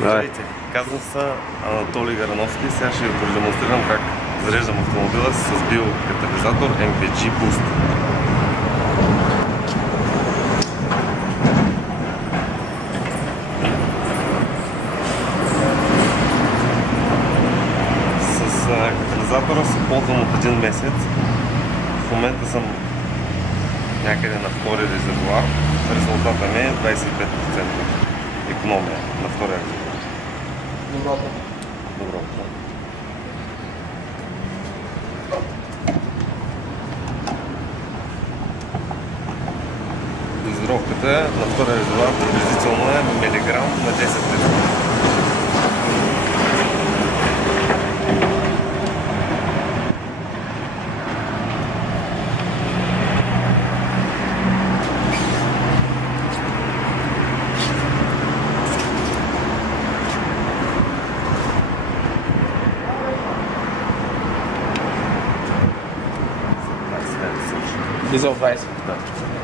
Здравейте, казвам се Анатолий Гарановски. Сега ще ви продемонстрирам как зареждам автомобила си с биокатализатор MPG Boost. С катализатора се ползвам от един месец. В момента съм някъде на втори резервоар. Резултата ми е 25% икономия на втория резервоар. Добро. Дозировката на втория резервоар приблизително е милиграм на 10 литра. Дизел 20. Да.